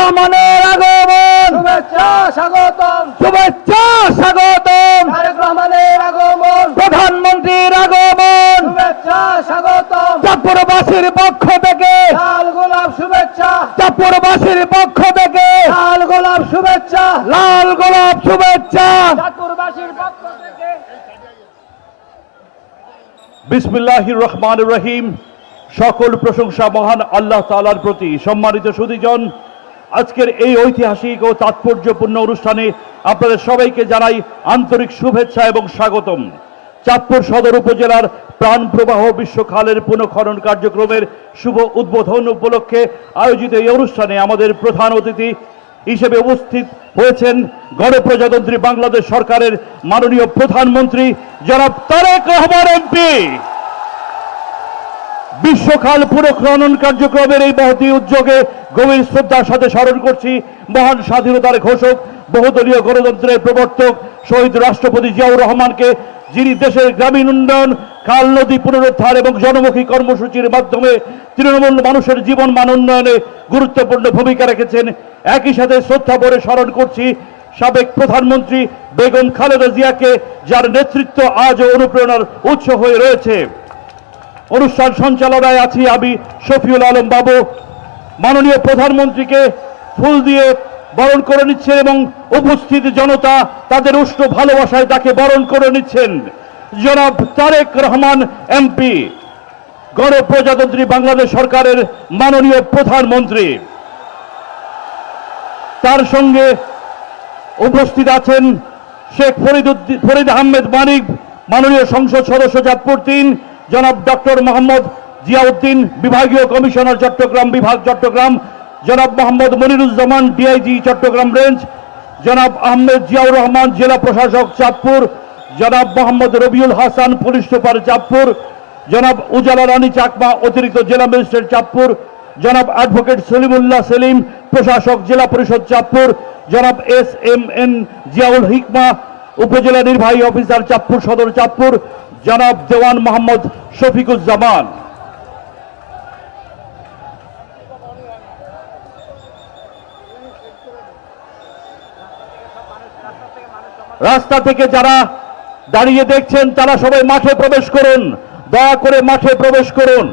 রহমানের আগমন, শুভেচ্ছা স্বাগতম, শুভেচ্ছা স্বাগতম, তারেক রহমানের আগমন, প্রধানমন্ত্রীর আগমন, শুভেচ্ছা স্বাগতম, চাঁদপুরবাসীর পক্ষ থেকে, লাল গোলাপ শুভেচ্ছা, চাঁদপুরবাসীর পক্ষ থেকে লাল গোলাপ শুভেচ্ছা, লাল গোলাপ শুভেচ্ছা। চাঁদপুরবাসীর পক্ষ থেকে। বিসমিল্লাহির রহমানির রহিম। সকল প্রশংসা মহান আল্লাহ তাআলার প্রতি। সম্মানিত সুধীজন, আজকের এই ঐতিহাসিক ও তাৎপর্যপূর্ণ অনুষ্ঠানে আপনাদের সবাইকে জানাই আন্তরিক শুভেচ্ছা এবং স্বাগতম। চাঁদপুর সদর উপজেলার প্রাণপ্রবাহ বিশ্বখালের পুনঃখনন কার্যক্রমের শুভ উদ্বোধন উপলক্ষে আয়োজিত এই অনুষ্ঠানে আমাদের প্রধান অতিথি হিসেবে উপস্থিত হয়েছেন গণপ্রজাতন্ত্রী বাংলাদেশ সরকারের মাননীয় প্রধানমন্ত্রী জনাব তারেক রহমান এমপি। বিশ্বখাল পুনঃখনন কার্যক্রমের এই মহতী উদ্যোগে গভীর শ্রদ্ধার সাথে স্মরণ করছি মহান স্বাধীনতার ঘোষক, বহুদলীয় গণতন্ত্রের প্রবর্তক শহীদ রাষ্ট্রপতি জিয়াউর রহমানকে, যিনি দেশের গ্রামীণ উন্নয়ন, খাল নদী পুনরুদ্ধার এবং জনমুখী কর্মসূচির মাধ্যমে তৃণমূল মানুষের জীবন মান উন্নয়নে গুরুত্বপূর্ণ ভূমিকা রেখেছেন। একই সাথে শ্রদ্ধা ভরে স্মরণ করছি সাবেক প্রধানমন্ত্রী বেগম খালেদা জিয়াকে, যার নেতৃত্ব আজও অনুপ্রেরণার উৎস হয়ে রয়েছে। অনুষ্ঠান সঞ্চালনায় আছি আমি শফিউল আলম বাবু। মাননীয় প্রধানমন্ত্রীকে ফুল দিয়ে বরণ করে নিচ্ছেন এবং উপস্থিত জনতা তাদের উষ্ণ ভালোবাসায় তাকে বরণ করে নিচ্ছেন। জনাব তারেক রহমান এমপি, গণপ্রজাতন্ত্রী বাংলাদেশ সরকারের মাননীয় প্রধানমন্ত্রী। তার সঙ্গে উপস্থিত আছেন শেখ ফরিদ আহমেদ মানিক, মাননীয় সংসদ সদস্য চাঁদপুর 3, জনাব ডক্টর মোহাম্মদ জিয়াউদ্দিন, বিভাগীয় কমিশনার চট্টগ্রাম বিভাগ চট্টগ্রাম, জনাব মোহাম্মদ মনিরুজ্জামান, ডিআইজি চট্টগ্রাম রেঞ্জ, জনাব আহমেদ জিয়াউর রহমান, জেলা প্রশাসক চাঁদপুর, জনাব মোহাম্মদ রবিউল হাসান, পুলিশ সুপার চাঁদপুর, জনাব উজালা রানী চাকমা, অতিরিক্ত জেলা ম্যাজিস্ট্রেট চাঁদপুর, জনাব অ্যাডভোকেট সলিমুল্লাহ সেলিম, প্রশাসক জেলা পরিষদ চাঁদপুর, জনাব SMN জিয়াউল হিকমা, উপজেলা নির্বাহী অফিসার চাঁদপুর সদর চাঁদপুর, জনাব দেওয়ান মোহাম্মদ শফিকুজ্জামান। রাস্তা থেকে যারা দাঁড়িয়ে দেখছেন তারা সবাই মাঠে প্রবেশ করুন, দয়া করে মাঠে প্রবেশ করুন।